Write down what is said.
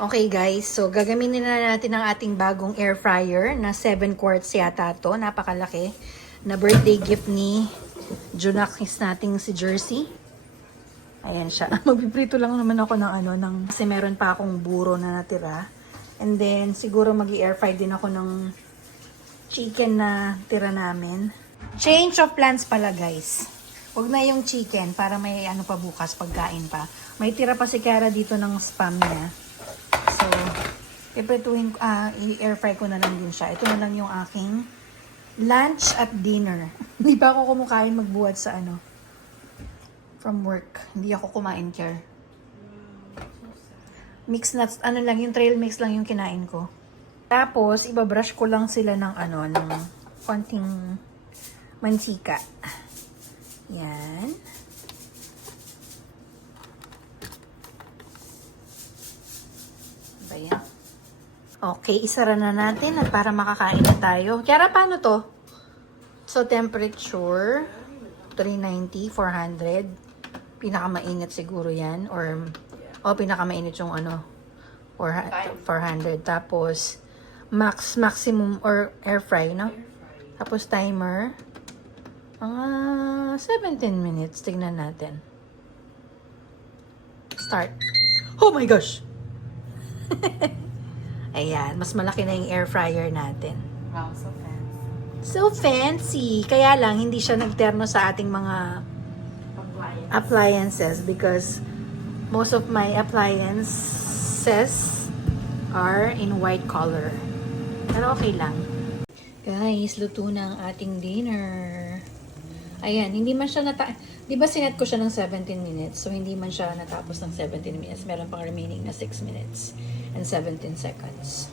Okay guys, so gagamitin na natin ang ating bagong air fryer na 7 quarts yata to. Napakalaki. Na birthday gift ni Junakis nating si Jersey. Ayan siya. Magpiprito lang naman ako ng kasi meron pa akong buro na natira. And then siguro mag-air fry din ako ng chicken na tira namin. Change of plans pala guys. Huwag na yung chicken para may ano pa bukas pagkain pa. May tira pa si Kara dito ng spam niya. So, iprituhin, i-air fry ko na lang din siya. Ito na lang yung aking lunch at dinner. Hindi pa ako kumakain magbuhat sa from work. Hindi ako kumain, Care. Mix nuts, lang, yung trail mix lang yung kinain ko. Tapos, ibabrush ko lang sila ng ng konting mantika. Yan. Ayan. Okay, isara na natin at para makakain na tayo. Kaya paano to? So, temperature 390, 400. Pinakamainit siguro yan. Or, pinakamainit yung 400. Tapos, maximum or air fry, no? Tapos, timer. Mga 17 minutes. Tignan natin. Start. Oh my gosh! Ayan, mas malaki na yung air fryer natin. Wow, so fancy. So fancy. Kaya lang, hindi siya nagterno sa ating mga appliances because most of my appliances are in white color. Pero okay lang. Guys, luto na ang ating dinner. Ayan, hindi man siya di ba sinet ko siya ng 17 minutes? So, hindi man siya natapos ng 17 minutes. Meron pang remaining na 6 minutes and 17 seconds.